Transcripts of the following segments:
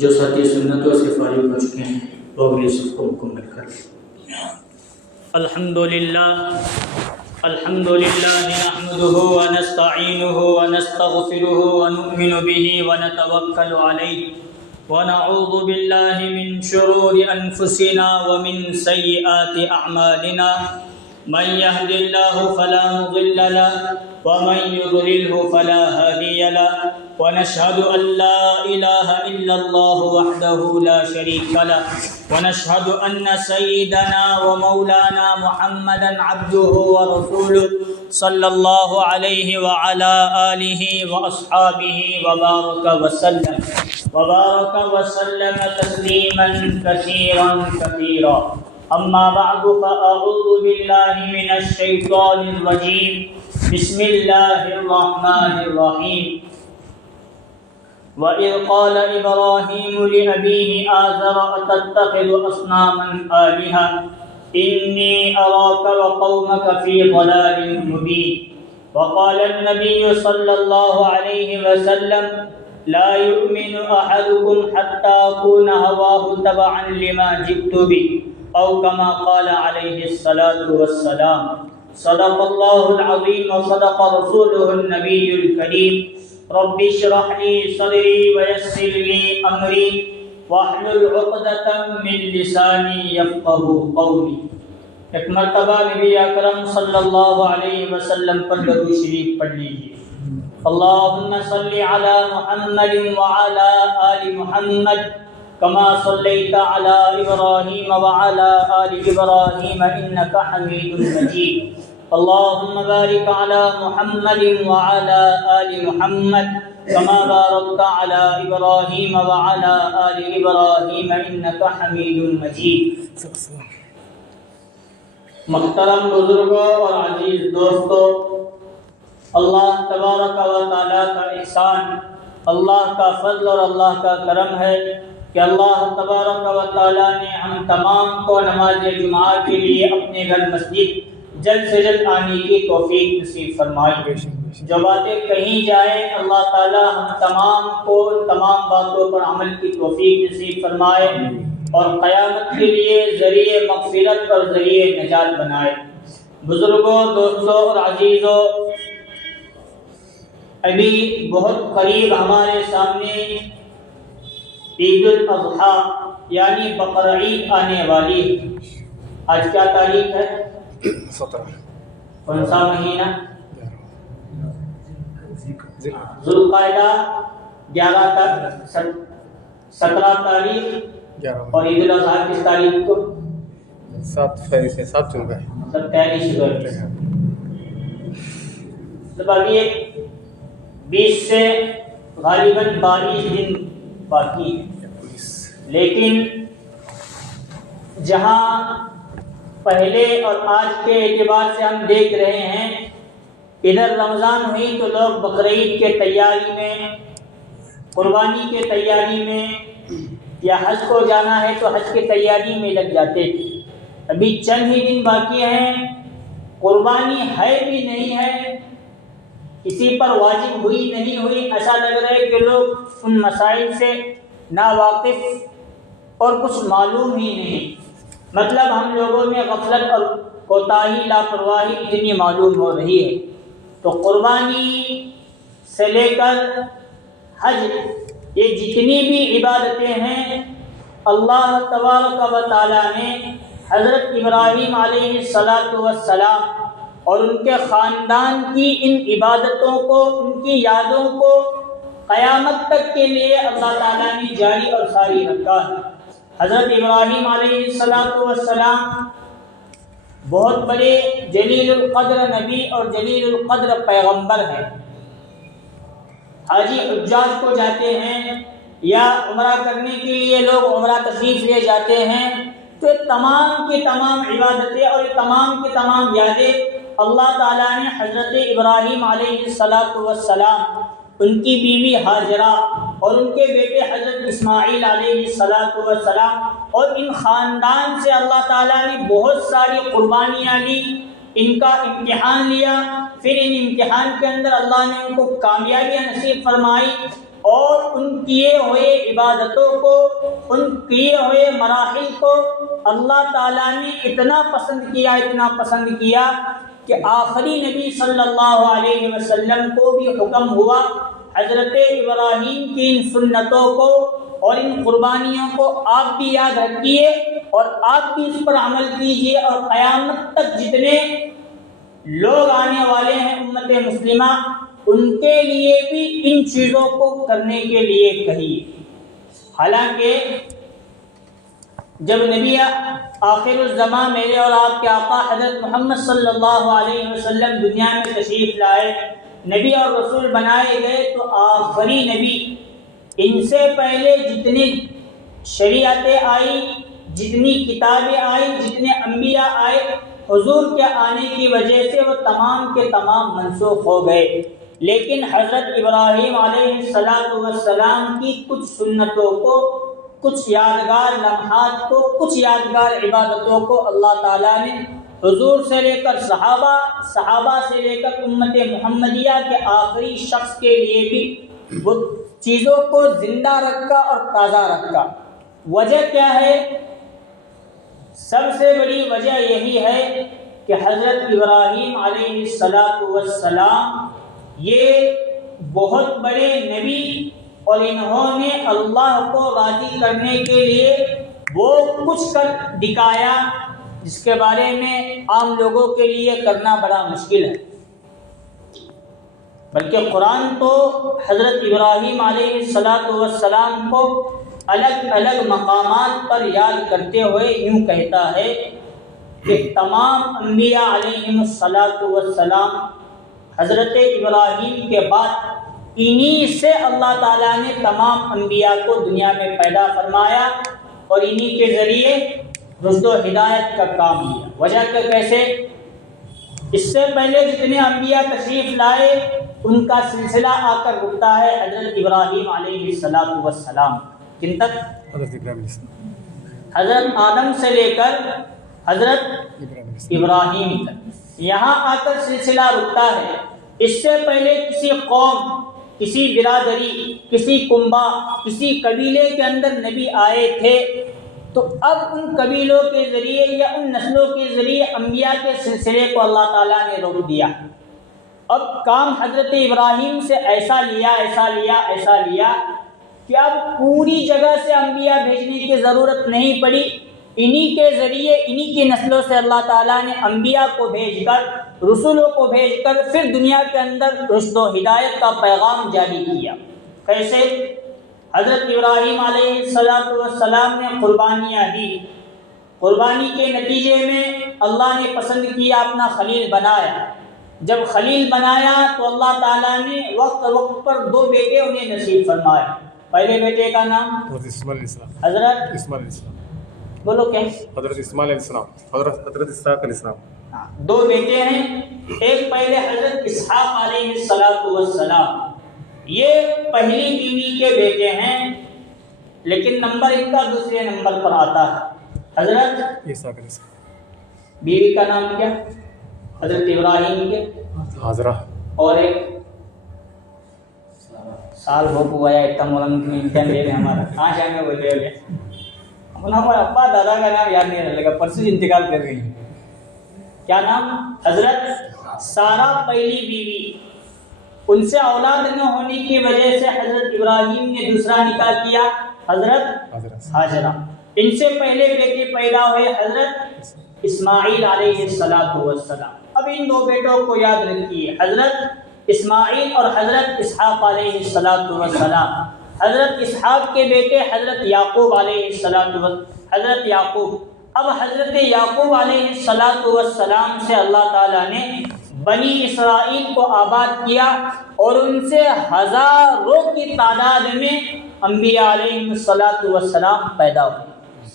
جو ساتھی سنتوں سے فارغ ہو چکے ہیں وہ اگلی صف کو مکمل کریں۔ الحمد للہ نحمده ونستعینه ونستغفره ونؤمن به ونتوکل علیہ ونعوذ باللہ من شرور انفسنا ومن سیئات اعمالنا من يهد الله فلا مضل له ومن يضلله فلا هادي له ونشهد أن لا إله إلا الله وحده لا شريك له ونشهد أن سيدنا ومولانا محمدا عبده ورسوله صلى الله عليه وعلى آله وأصحابه وبارك وسلم تسليما كثيرا كثيرا أما بعد فأعوذ بالله من الشيطان الرجيم بسم الله الرحمن الرحيم وَإِذْ قَالَ إِبْرَاهِيمُ لِأَبِيهِ آزَرَ أَتَتَّخِذُ أَصْنَامًا آلِهَةً إِنِّي أَرَاكَ وَقَوْمَكَ فِي ضَلَالٍ مُبِينٍ وَقَالَ النَّبِيُّ صَلَّى اللَّهُ عَلَيْهِ وَسَلَّمَ لَا يُؤْمِنُ أَحَدُكُمْ حَتَّى يَكُونَ هَوَاهُ تَبَعًا لِمَا جِئْتُ بِهِ أَوْ كَمَا قَالَ عَلَيْهِ الصَّلَاةُ وَالسَّلَامُ صدق اللَّهُ الْعَظِيمُ وصدق رسوله النبي الكريم رب اشرح لي صدري ويسر لي امري واحلل عقدة من لساني يفقهوا قولي۔ ایک مرتبہ نبی اکرم صلی اللہ علیہ وسلم پر درود شریف پڑھ لیجیے۔ اللہم صلی علی محمد وعلی آل محمد کما صلیت علی ابراہیم وعلی آل ابراہیم انک حمید مجید۔ اللهم بارك على محمد وعلى آل محمد كما باركت على إبراهيم وعلى آل إبراهيم إنك حميد مجيد۔ محترم بزرگوں اور عزیز دوستوں، اللہ تبارک و تعالیٰ کا احسان، اللہ کا فضل اور اللہ کا کرم ہے کہ اللہ تبارک و تعالیٰ نے ہم تمام کو نماز جمعہ کے لیے اپنے گھر مسجد جلد سے جلد آنے کی توفیق نصیب فرمائی۔ جو باتیں کہیں جائیں اللہ تعالی ہم تمام کو تمام باتوں پر عمل کی توفیق نصیب فرمائے اور قیامت کے لیے ذریعہ مغفرت اور ذریعہ نجات بنائے۔ بزرگوں، دوستوں اور عزیزوں، ابھی بہت قریب ہمارے سامنے عید الاضحیٰ یعنی بقر عید آنے والی ہے۔ آج کیا تاریخ ہے؟ 17۔ کون سا مہینہ؟ ذوالقعدہ 17 تاریخ اور عید الاضحیٰ کس تاریخ کو؟ 7 چل رہا ہے۔ 27 مطلب ابھی 20 سے غالباً 22 دن باقی ہے، لیکن جہاں پہلے اور آج کے اعتبار سے ہم دیکھ رہے ہیں، ادھر رمضان ہوئی تو لوگ بقرعید کے تیاری میں، قربانی کے تیاری میں، یا حج کو جانا ہے تو حج کی تیاری میں لگ جاتے تھے۔ ابھی چند ہی دن باقی ہیں، قربانی ہے بھی نہیں ہے، کسی پر واجب ہوئی نہیں ہوئی، ایسا لگ رہا ہے کہ لوگ ان مسائل سے ناواقف اور کچھ معلوم ہی نہیں۔ مطلب ہم لوگوں میں غفلت اور کوتاہی، لاپرواہی اتنی معلوم ہو رہی ہے۔ تو قربانی سے لے کر حج، یہ جتنی بھی عبادتیں ہیں، اللہ تبارک و تعالیٰ نے حضرت ابراہیم علیہ السلام اور ان کے خاندان کی ان عبادتوں کو، ان کی یادوں کو قیامت تک کے لیے اللہ تعالیٰ نے جاری اور ساری رکھا ہے۔ حضرت ابراہیم علیہ السلام بہت بڑے جلیل القدر نبی اور جلیل القدر پیغمبر ہیں۔ حاجی حجاج کو جاتے ہیں یا عمرہ کرنے کے لیے لوگ عمرہ تشریف لے جاتے ہیں تو یہ تمام کی تمام عبادتیں اور یہ تمام کی تمام یادیں اللہ تعالیٰ نے حضرت ابراہیم علیہ السلام، ان کی بیوی ہاجرہ اور ان کے بیٹے حضرت اسماعیل علیہ السلام اور ان خاندان سے اللہ تعالیٰ نے بہت ساری قربانیاں لی، ان کا امتحان لیا، پھر ان امتحان کے اندر اللہ نے ان کو کامیابیاں نصیب فرمائی اور ان کیے ہوئے عبادتوں کو، ان کیے ہوئے مراحل کو اللہ تعالیٰ نے اتنا پسند کیا کہ آخری نبی صلی اللہ علیہ وسلم کو بھی حکم ہوا حضرت ابراہیم کی ان سنتوں کو اور ان قربانیوں کو آپ بھی یاد رکھیے اور آپ بھی اس پر عمل کیجیے، اور قیامت تک جتنے لوگ آنے والے ہیں امت مسلمہ ان کے لیے بھی ان چیزوں کو کرنے کے لیے کہیے۔ حالانکہ جب نبی آخر الزمان میرے اور آپ کے آقا حضرت محمد صلی اللہ علیہ وسلم دنیا میں تشریف لائے، نبی اور رسول بنائے گئے، تو آخری نبی، ان سے پہلے جتنی شریعتیں آئی، جتنی کتابیں آئی، جتنے انبیاء آئے، حضور کے آنے کی وجہ سے وہ تمام کے تمام منسوخ ہو گئے، لیکن حضرت ابراہیم علیہ السلام کی کچھ سنتوں کو، کچھ یادگار لمحات کو، کچھ یادگار عبادتوں کو اللہ تعالیٰ نے حضور سے لے کر صحابہ سے لے کر امت محمدیہ کے آخری شخص کے لیے بھی وہ چیزوں کو زندہ رکھا اور تازہ رکھا۔ وجہ کیا ہے؟ سب سے بڑی وجہ یہی ہے کہ حضرت ابراہیم علیہ السلام یہ بہت بڑے نبی اور انہوں نے اللہ کو راضی کرنے کے لیے وہ کچھ کر دکھایا جس کے بارے میں عام لوگوں کے لیے کرنا بڑا مشکل ہے، بلکہ قرآن تو حضرت ابراہیم علیہ السلام کو الگ الگ مقامات پر یاد کرتے ہوئے یوں کہتا ہے کہ تمام انبیاء علیہ السلام حضرت ابراہیم کے بعد انہی سے اللہ تعالیٰ نے تمام انبیاء کو دنیا میں پیدا فرمایا اور انہی کے ذریعے رشد و ہدایت کا کام لیا۔ وجہ کہ کیسے؟ اس سے پہلے جتنے انبیاء تشریف لائے ان کا سلسلہ آ کر رکتا ہے حضرت ابراہیم علیہ السلام، کن تک؟ حضرت آدم سے لے کر حضرت ابراہیم تک، یہاں آ کر سلسلہ رکتا ہے۔ اس سے پہلے کسی قوم، کسی برادری، کسی کنبہ، کسی قبیلے کے اندر نبی آئے تھے تو اب ان قبیلوں کے ذریعے یا ان نسلوں کے ذریعے انبیاء کے سلسلے کو اللہ تعالیٰ نے روک دیا۔ اب کام حضرت ابراہیم سے ایسا لیا کہ اب پوری جگہ سے انبیاء بھیجنے کی ضرورت نہیں پڑی، انہی کے ذریعے، انہی کی نسلوں سے اللہ تعالیٰ نے انبیاء کو بھیج کر، رسولوں کو بھیج کر پھر دنیا کے اندر رشد و ہدایت کا پیغام جاری کیا۔ کیسے؟ حضرت ابراہیم علیہ السلام نے قربانیاں دی، قربانی کے نتیجے میں اللہ نے پسند کیا، اپنا خلیل بنایا۔ جب خلیل بنایا تو اللہ تعالیٰ نے وقت پر 2 بیٹے انہیں نصیب فرمائے۔ پہلے بیٹے کا نام حضرت اسماعیل علیہ السلام، بولو کیا؟ حضرت اسماعیل علیہ السلام، حضرت اسحاق علیہ السلام۔ 2 بیٹے ہیں، ایک پہلے حضرت اسحاق علیہ السلام، یہ پہلی بیوی کے بیٹے ہیں، لیکن نمبر ان کا دوسرے نمبر پر آتا ہے۔ حضرت اسحاق علیہ السلام، بیوی کا نام کیا؟ حضرت ابراہیم کے حاجرہ، اور ایک سال ہو گیا اتنا مولن کی لے رہے ہمارا کہاں جانے وہ لے لے اپنا ابا دادا کا نام یاد نہیں رہے گا، پرسوں انتقال کر گئی۔ کیا نام؟ حضرت سارا پہلی بیوی، ان سے اولاد نہ ہونے کی وجہ سے حضرت ابراہیم نے دوسرا نکاح کیا، حضرت ہاجرہ۔ ان سے پہلے بیٹے پیدا ہوئے حضرت اسماعیل علیہ السلام۔ اب ان 2 بیٹوں کو یاد رکھیے، حضرت اسماعیل اور حضرت اسحاق علیہ السلام۔ حضرت اسحاق کے بیٹے حضرت یعقوب علیہ السلام، حضرت یعقوب۔ اب حضرت یعقوب علیہ السلام سے اللہ تعالیٰ نے بنی اسرائیل کو آباد کیا اور ان سے ہزاروں کی تعداد میں انبیاء علیہ السلام پیدا ہوئے۔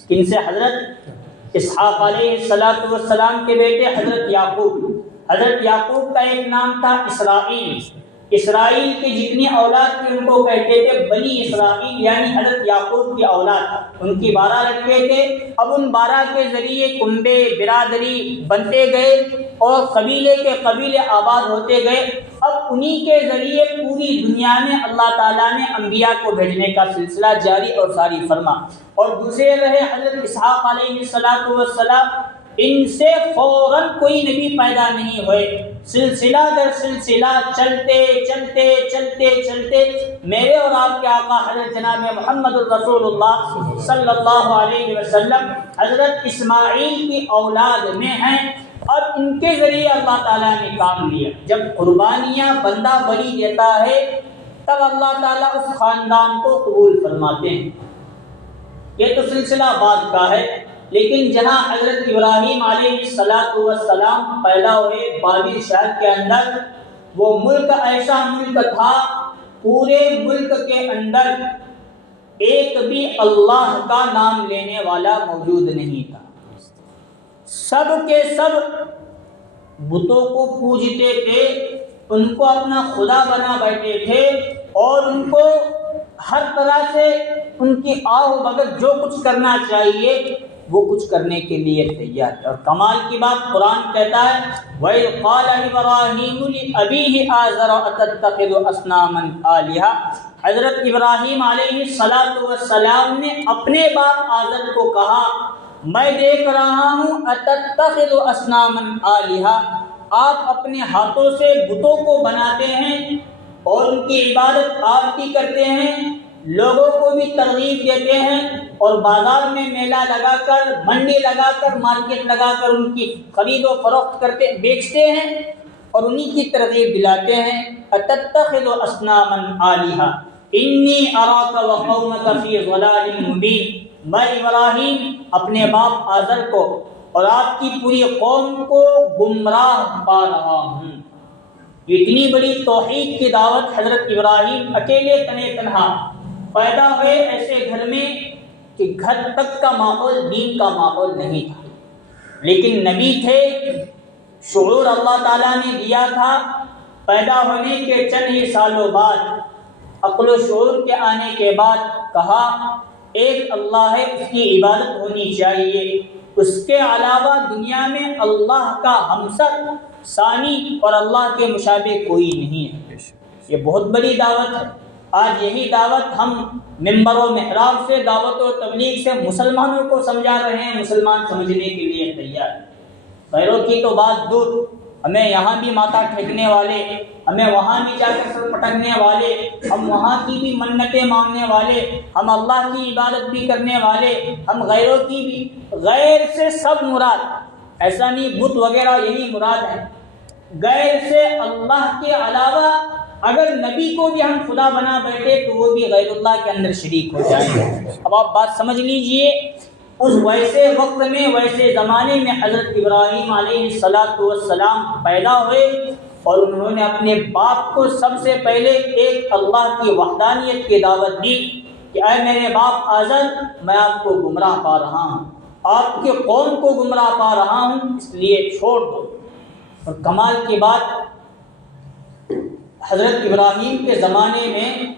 ان سے حضرت اسحاق علیہ السلام کے بیٹے حضرت یعقوب کا ایک نام تھا اسرائیل۔ اسرائیل کی جتنی اولاد تھی ان کو کہتے تھے بنی اسرائیل، یعنی حضرت یعقوب کی اولاد۔ ان کی 12 لڑکے تھے۔ اب ان 12 کے ذریعے کنبے برادری بنتے گئے اور قبیلے کے قبیلے آباد ہوتے گئے۔ اب انہی کے ذریعے پوری دنیا میں اللہ تعالیٰ نے انبیاء کو بھیجنے کا سلسلہ جاری اور ساری فرما۔ اور دوسرے رہے حضرت اسحاق علیہ السلام، ان سے فوراً کوئی نبی پیدا نہیں ہوئے۔ سلسلہ در سلسلہ چلتے میرے اور آپ کے آقا حضرت جناب محمد الرسول اللہ صلی اللہ علیہ وسلم حضرت اسماعیل کی اولاد میں ہیں۔ اور ان کے ذریعے اللہ تعالیٰ نے کام لیا۔ جب قربانیاں بندہ بلی دیتا ہے تب اللہ تعالیٰ اس خاندان کو قبول فرماتے ہیں۔ یہ تو سلسلہ بعد کا ہے، لیکن جہاں حضرت ابراہیم علیہ السلام پیدا ہوئے بابل شہر کے اندر، وہ ملک ایسا ملک تھا، پورے ملک کے اندر ایک بھی اللہ کا نام لینے والا موجود نہیں تھا۔ سب کے سب بتوں کو پوجتے تھے، ان کو اپنا خدا بنا بیٹھے تھے، اور ان کو ہر طرح سے ان کی آہ بغیر جو کچھ کرنا چاہیے وہ کچھ کرنے کے لیے تیار ہے۔ اور کمال کی بات قرآن کہتا ہے وَإِذْ قَالَ إِبْرَاهِيمُ لِأَبِيهِ آزَرَ أَتَتَّخِذُ أَصْنَامًا آلِهَةً۔ حضرت ابراہیم علیہ السلام نے اپنے باپ آزر کو کہا میں دیکھ رہا ہوں أَتَتَّخِذُ أَصْنَامًا آلِهَةً، آپ اپنے ہاتھوں سے بتوں کو بناتے ہیں اور ان کی عبادت آپ کی کرتے ہیں، لوگوں کو بھی ترغیب دیتے ہیں، اور بازار میں میلہ لگا کر، منڈی لگا کر، مارکیٹ لگا کر ان کی خرید و فروخت کرتے بیچتے ہیں اور انہی کی ترغیب دلاتے ہیں۔ أَتَتَّخِذُ أَصْنَامًا آلِهَةً إِنِّي أَرَاكَ وَقَوْمَكَ فِي ضَلَالٍ مُبِينٍ، میں ابراہیم اپنے باپ آزر کو اور آپ کی پوری قوم کو گمراہ پا رہا ہوں۔ اتنی بڑی توحید کی دعوت حضرت ابراہیم اکیلے تنہا پیدا ہوئے ایسے گھر میں کہ گھر تک کا ماحول دین کا ماحول نہیں تھا، لیکن نبی تھے، شعور اللہ تعالیٰ نے دیا تھا۔ پیدا ہونے کے چند ہی سالوں بعد، عقل و شعور کے آنے کے بعد کہا ایک اللہ ہے، اس کی عبادت ہونی چاہیے، اس کے علاوہ دنیا میں اللہ کا ہمسر ثانی اور اللہ کے مشابہ کوئی نہیں ہے۔ یہ بہت بڑی دعوت ہے۔ آج یہی دعوت ہم ممبر و محراب سے، دعوت و تبلیغ سے مسلمانوں کو سمجھا رہے ہیں، مسلمان سمجھنے کے لیے تیار ہیں۔ غیروں کی تو بات دور، ہمیں یہاں بھی ماتھا ٹھیکنے والے، ہمیں وہاں بھی جا کر سر پٹکنے والے، ہم وہاں کی بھی منتیں مانگنے والے، ہم اللہ کی عبادت بھی کرنے والے، ہم غیروں کی بھی، غیر سے سب مراد، ایسا نہیں بت وغیرہ یہی مراد ہے، غیر سے اللہ کے علاوہ اگر نبی کو بھی ہم خدا بنا بیٹھے تو وہ بھی غیر اللہ کے اندر شریک ہو جائیں گے۔ اب آپ بات سمجھ لیجئے، اس ویسے وقت میں، ویسے زمانے میں حضرت ابراہیم علیہ السلام پیدا ہوئے اور انہوں نے اپنے باپ کو سب سے پہلے ایک اللہ کی وحدانیت کی دعوت دی کہ اے میرے باپ آزر، میں آپ کو گمراہ پا رہا ہوں، آپ کے قوم کو گمراہ پا رہا ہوں، اس لیے چھوڑ دو۔ اور کمال کی بات، حضرت ابراہیم کے زمانے میں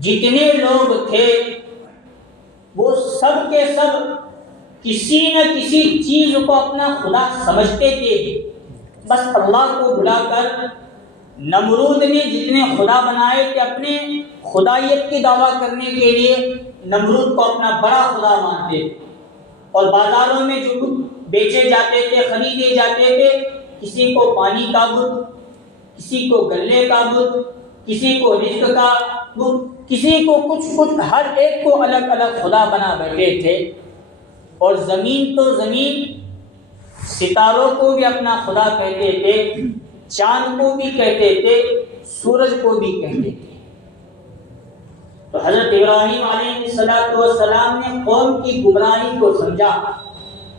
جتنے لوگ تھے وہ سب کے سب کسی نہ کسی چیز کو اپنا خدا سمجھتے تھے، بس اللہ کو بھلا کر۔ نمرود نے جتنے خدا بنائے تھے اپنے خدائیت کی دعویٰ کرنے کے لیے، نمرود کو اپنا بڑا خدا مانتے تھے، اور بازاروں میں جو بیچے جاتے تھے، خریدے جاتے تھے، کسی کو پانی کا بت، کسی کو گلے کا بت، کسی کو رزق کا بت، کسی کو کچھ، ہر ایک کو الگ الگ خدا بنا بیٹھے تھے۔ اور زمین تو زمین، ستاروں کو بھی اپنا خدا کہتے تھے، چاند کو بھی کہتے تھے، سورج کو بھی کہتے تھے۔ تو حضرت ابراہیم علیہ السلام نے قوم کی گمراہی کو سمجھا،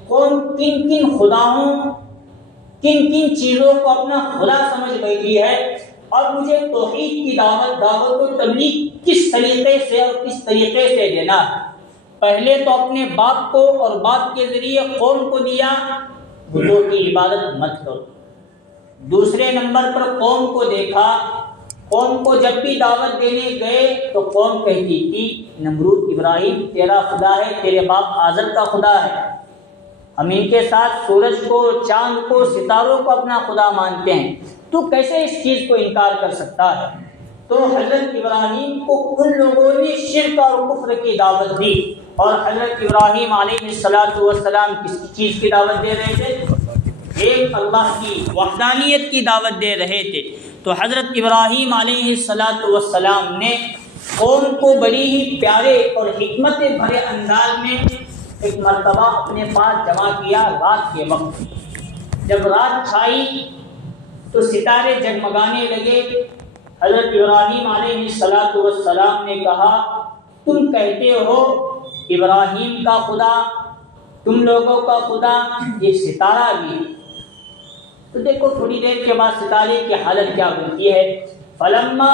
قوم کن کن خداؤں کن کن چیزوں کو اپنا خدا سمجھ بیٹھی ہے، اور مجھے توحید کی دعوت و تبلیغ کس طریقے سے اور کس طریقے سے دینا ہے۔ پہلے تو اپنے باپ کو اور باپ کے ذریعے قوم کو دیا، بتوں کی عبادت مت کرو۔ دوسرے نمبر پر قوم کو دیکھا، قوم کو جب بھی دعوت دینے گئے تو قوم کہتی تھی نمرود ابراہیم تیرا خدا ہے، تیرے باپ آزر کا خدا ہے، ہم ان کے ساتھ سورج کو، چاند کو، ستاروں کو اپنا خدا مانتے ہیں، تو کیسے اس چیز کو انکار کر سکتا ہے؟ تو حضرت ابراہیم کو ان لوگوں نے شرک اور کفر کی دعوت دی، اور حضرت ابراہیم علیہ السلام کس چیز کی دعوت دے رہے تھے؟ ایک اللہ کی وحدانیت کی دعوت دے رہے تھے۔ تو حضرت ابراہیم علیہ السلام نے قوم کو بڑی ہی پیارے اور حکمت بھرے انداز میں ایک مرتبہ اپنے پاس جمع کیا رات کے وقت۔ جب رات چھائی تو ستارے جگمگانے لگے۔ حضرت ابراہیم علیہ السلام نے کہا تم کہتے ہو ابراہیم کا خدا، تم لوگوں کا خدا یہ ستارہ بھی ہے، تو دیکھو تھوڑی دیر کے بعد ستارے کی حالت کیا بنتی ہے۔ فلما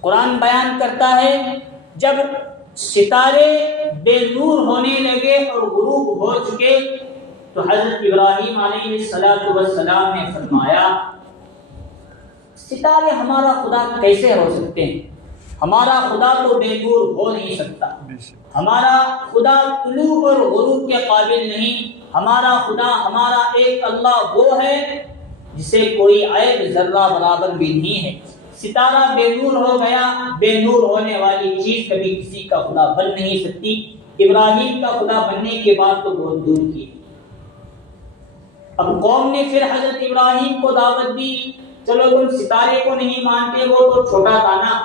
قرآن بیان کرتا ہے جب ستارے بے نور ہونے لگے اور غروب ہو چکے تو حضرت ابراہیم علیہ السلام نے فرمایا ستارے ہمارا خدا کیسے ہو سکتے ہیں؟ ہمارا خدا تو بے نور ہو نہیں سکتا، ہمارا خدا طلوع اور غروب کے قابل نہیں، ہمارا خدا، ہمارا ایک اللہ وہ ہے جسے کوئی عیب ذرہ برابر بھی نہیں ہے۔ ستارہ بے نور ہو گیا، بے نور ہونے والی چیز کبھی کسی کا خدا بن نہیں سکتی، ابراہیم کا خدا بننے کے بعد تو بہت دور کی۔ اب قوم نے پھر حضرت ابراہیم کو دعوت دی، چلو تم ستارے کو نہیں مانتے، وہ تو چھوٹا تھا نا،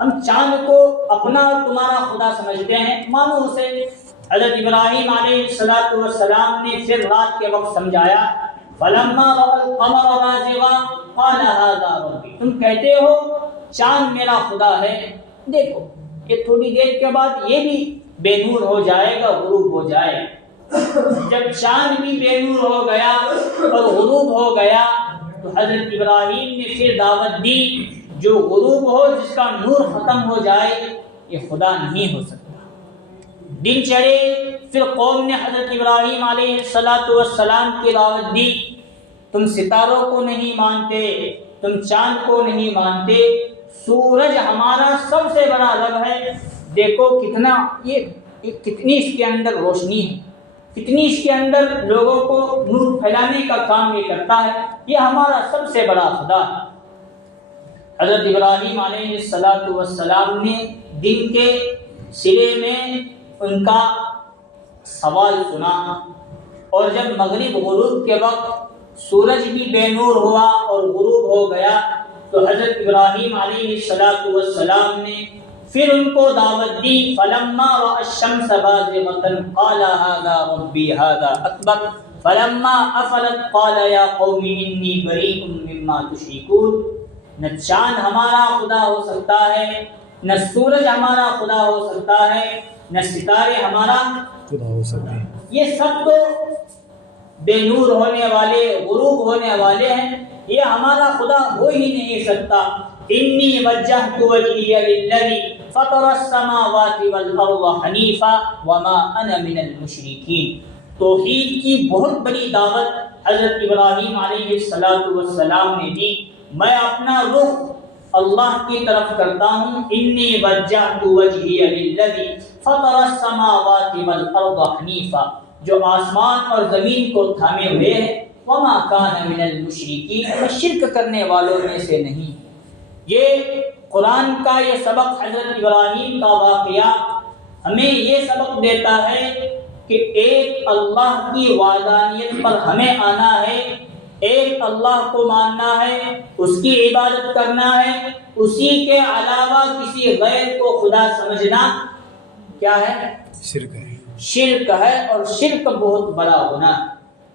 ہم چاند کو اپنا اور تمہارا خدا سمجھتے ہیں، مانو اسے۔ حضرت ابراہیم علیہ السلام نے پھر رات کے وقت سمجھایا فَلَمَّا رَأَى الْقَمَرَ بَازِغًا قَالَ هَذَا رَبِّي، تم کہتے ہو چاند میرا خدا ہے، دیکھو یہ تھوڑی دیر کے بعد یہ بھی بے نور ہو جائے گا، غروب ہو جائے گا۔ جب چاند بھی بے نور ہو گیا اور غروب ہو گیا تو حضرت ابراہیم نے پھر دعوت دی جو غروب ہو، جس کا نور ختم ہو جائے، یہ خدا نہیں ہو سکتا۔ دن چڑھے، پھر قوم نے حضرت ابراہیم علیہ السلام کی دعوت دی، تم ستاروں کو نہیں مانتے، تم چاند کو نہیں مانتے، سورج ہمارا سب سے بڑا رب ہے، دیکھو کتنا کتنی اس کے اندر روشنی ہے، کتنی اس کے اندر لوگوں کو نور پھیلانے کا کام یہ کرتا ہے، یہ ہمارا سب سے بڑا خدا ہے۔ حضرت ابراہیم علیہ السلام نے دن کے سرے میں ان کا سوال سنا، اور جب مغرب غروب کے وقت سورج بھی بے نور ہوا اور غروب ہو گیا تو حضرت ابراہیم علیہ السلام نے پھر ان کو دعوت دی فَلَمَّا رَأَى الشَّمْسَ بَازِغَةً قَالَ هَذَا رَبِّي هَذَا أَكْبَرُ فَلَمَّا أَفَلَتْ قَالَ يَا قَوْمِ إِنِّي بَرِيءٌ مِّمَّا تُشْرِكُونَ۔ نہ چاند ہمارا خدا ہو سکتا ہے، نہ سورج ہمارا خدا ہو سکتا ہے، نہ ستارے ہمارا خدا ہو سکتے ہیں، یہ سب تو بے نور ہونے والے، غروب ہونے والے ہیں، یہ ہمارا خدا ہو ہی نہیں سکتا۔ انی وجہت وجہی للذی فطر السماوات والارض حنیفا وما انا من المشرکین۔ توحید کی بہت بڑی دعوت حضرت ابراہیم علیہ السلام نے دی، میں اپنا رخ اللہ کی طرف کرتا ہوں، انی وجہت وجہی للذی فطر السماوات والارض حنیفا، جو آسمان اور زمین کو تھامے ہوئے ہے، وما کان من المشرکین، میں شرک کرنے والوں میں سے نہیں۔ یہ قرآن کا یہ سبق، حضرت ابراہیم کا واقعہ ہمیں یہ سبق دیتا ہے کہ ایک اللہ کی وحدانیت پر ہمیں آنا ہے، ایک اللہ کو ماننا ہے، اس کی عبادت کرنا ہے، اسی کے علاوہ کسی غیر کو خدا سمجھنا کیا ہے؟ شرک ہے، شرک ہے، اور شرک بہت بڑا گناہ۔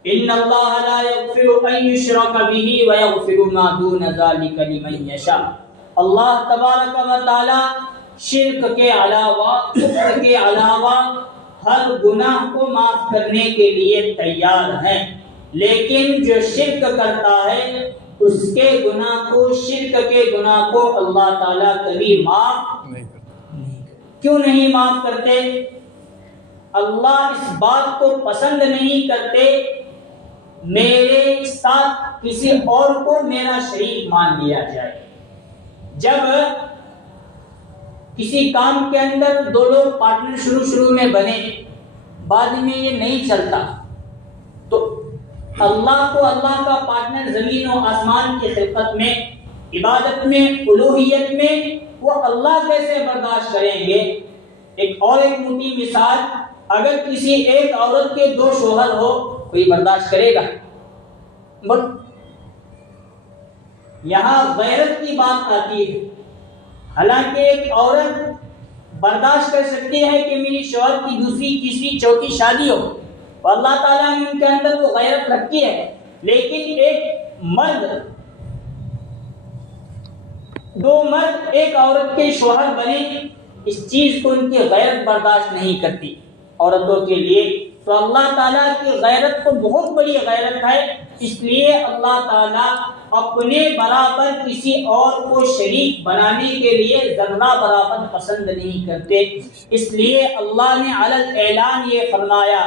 ان اللہ لا یغفر ان یشرک بہ ویغفر ما دون ذلک لمن یشاء۔ اللہ تبارک و تعالی شرک کے علاوہ، کفر کے علاوہ ہر گناہ کو معاف کرنے کے لیے تیار ہیں، لیکن جو شرک کرتا ہے اس کے گناہ کو، شرک کے گناہ کو اللہ تعالیٰ کبھی معاف نہیں کرتے۔ کیوں نہیں معاف کرتے؟ اللہ اس بات کو پسند نہیں کرتے میرے ساتھ کسی اور کو میرا شریک مان لیا جائے۔ جب کسی کام کے اندر دو لوگ پارٹنر شروع میں بنے، بعد میں یہ نہیں چلتا، تو اللہ کو اللہ کا پارٹنر زمین و آسمان کی خلقت میں، عبادت میں، الوہیت میں وہ اللہ کیسے برداشت کریں گے؟ ایک موٹی مثال، اگر کسی ایک عورت کے دو شوہر ہو، کوئی برداشت کرے گا؟ یہاں غیرت کی بات آتی ہے۔ حالانکہ ایک عورت برداشت کر سکتی ہے کہ میری شوہر کی دوسری، تیسری، چوتھی شادی ہو، اور اللہ تعالیٰ نے ان کے اندر وہ غیرت رکھی ہے، لیکن ایک مرد، دو مرد ایک عورت کے شوہر بنے، اس چیز کو ان کی غیرت برداشت نہیں کرتی عورتوں کے لیے۔ تو اللہ تعالیٰ کی غیرت تو بہت بڑی غیرت ہے، اس لیے اللہ تعالیٰ اپنے برابر کسی اور کو شریک بنانے کے لیے ذرہ برابر پسند نہیں کرتے۔ اس لیے اللہ نے علی الاعلان یہ فرمایا،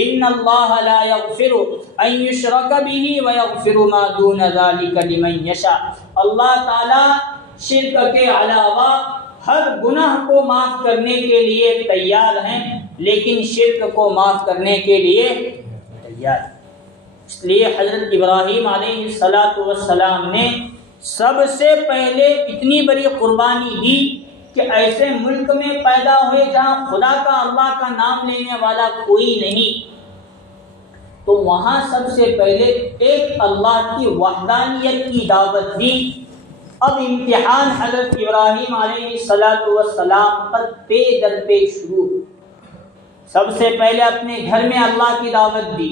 ان اللہ لا یغفر ان یشرک بہ ویغفر ما دون ذلک لمن یشاء۔ اللہ تعالیٰ شرک کے علاوہ ہر گناہ کو معاف کرنے کے لیے تیار ہیں، لیکن شرک کو معاف کرنے کے لیے تیار۔ اس لیے حضرت ابراہیم علیہ السلام نے سب سے پہلے اتنی بڑی قربانی دی کہ ایسے ملک میں پیدا ہوئے جہاں خدا کا، اللہ کا نام لینے والا کوئی نہیں، تو وہاں سب سے پہلے ایک اللہ کی وحدانیت کی دعوت دی۔ اب امتحان حضرت ابراہیم علیہ السلام پر پے در پے شروع۔ سب سے پہلے اپنے گھر میں اللہ کی دعوت دی،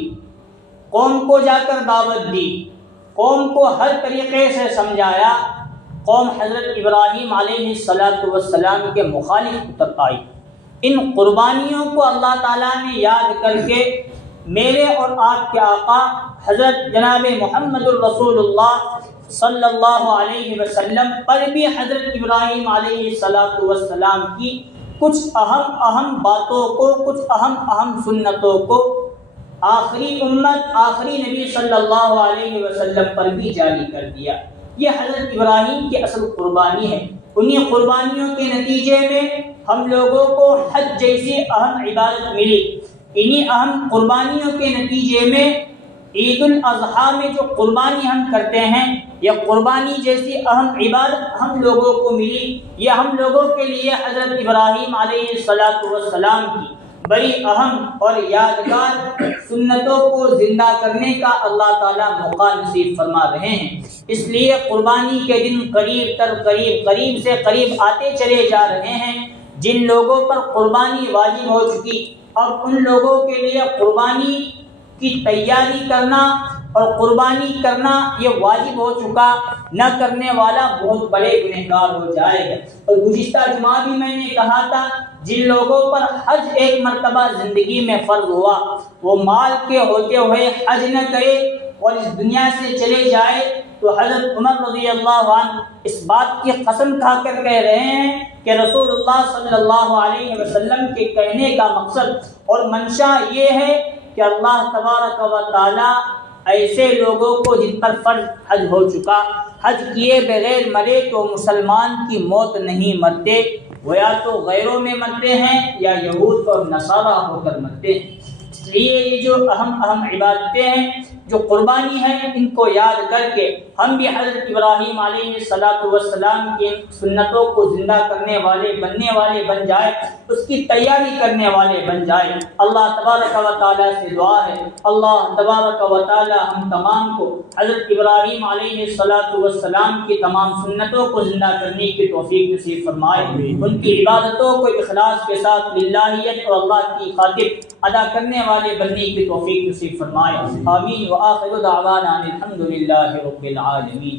قوم کو جا کر دعوت دی، قوم کو ہر طریقے سے سمجھایا، قوم حضرت ابراہیم علیہ السلام کے مخالف اتر آئی۔ ان قربانیوں کو اللہ تعالیٰ نے یاد کر کے میرے اور آپ کے آقا حضرت جناب محمد الرسول اللہ صلی اللہ علیہ وسلم پر بھی حضرت ابراہیم علیہ السلام کی کچھ اہم باتوں کو، کچھ اہم سنتوں کو آخری امت، آخری نبی صلی اللہ علیہ وسلم پر بھی جاری کر دیا۔ یہ حضرت ابراہیم کی اصل قربانی ہے۔ انہی قربانیوں کے نتیجے میں ہم لوگوں کو حج جیسی اہم عبادت ملی۔ انہی اہم قربانیوں کے نتیجے میں عید الاضحیٰ میں جو قربانی ہم کرتے ہیں، یہ قربانی جیسی اہم عبادت ہم لوگوں کو ملی۔ یہ ہم لوگوں کے لیے حضرت ابراہیم علیہ السلام کی بڑی اہم اور یادگار سنتوں کو زندہ کرنے کا اللہ تعالیٰ موقع نصیب فرما رہے ہیں۔ اس لیے قربانی کے دن قریب سے قریب آتے چلے جا رہے ہیں۔ جن لوگوں پر قربانی واجب ہو چکی، اب ان لوگوں کے لیے قربانی کی تیاری کرنا اور قربانی کرنا یہ واجب ہو چکا، نہ کرنے والا بہت بڑے گنہگار ہو جائے گا۔ اور گزشتہ جمعہ بھی میں نے کہا تھا، جن لوگوں پر حج ایک مرتبہ زندگی میں فرض ہوا، وہ مال کے ہوتے ہوئے حج نہ کرے اور اس دنیا سے چلے جائے، تو حضرت عمر رضی اللہ عنہ اس بات کی قسم کھا کر کہہ رہے ہیں کہ رسول اللہ صلی اللہ علیہ وسلم کے کہنے کا مقصد اور منشا یہ ہے کہ اللہ تبارک و تعالی ایسے لوگوں کو جن پر فرض حج ہو چکا، حج کیے بغیر مرے تو مسلمان کی موت نہیں مرتے، وہ یا تو غیروں میں مرتے ہیں یا یہود اور نصارہ ہو کر مرتے ہیں۔ اس لیے یہ جو اہم عبادتیں ہیں، جو قربانی ہے، ان کو یاد کر کے ہم بھی حضرت ابراہیم علیہ السلام کی سنتوں کو زندہ کرنے والے، بننے والے بن جائے، اس کی تیاری کرنے والے بن جائے۔ اللہ تبارک و تعالیٰ سے دعا ہے، اللہ تبارک و تعالیٰ ہم تمام کو حضرت ابراہیم علیہ السلام کی تمام سنتوں کو زندہ کرنے کی توفیق نصیب فرمائے، ان کی عبادتوں کو اخلاص کے ساتھ للہیت اور اللہ کی خاطر ادا کرنے والے بننے کی توفیق نصیب فرمائے۔ آمین وآخر دعوانا الحمد للہ رب العالمین۔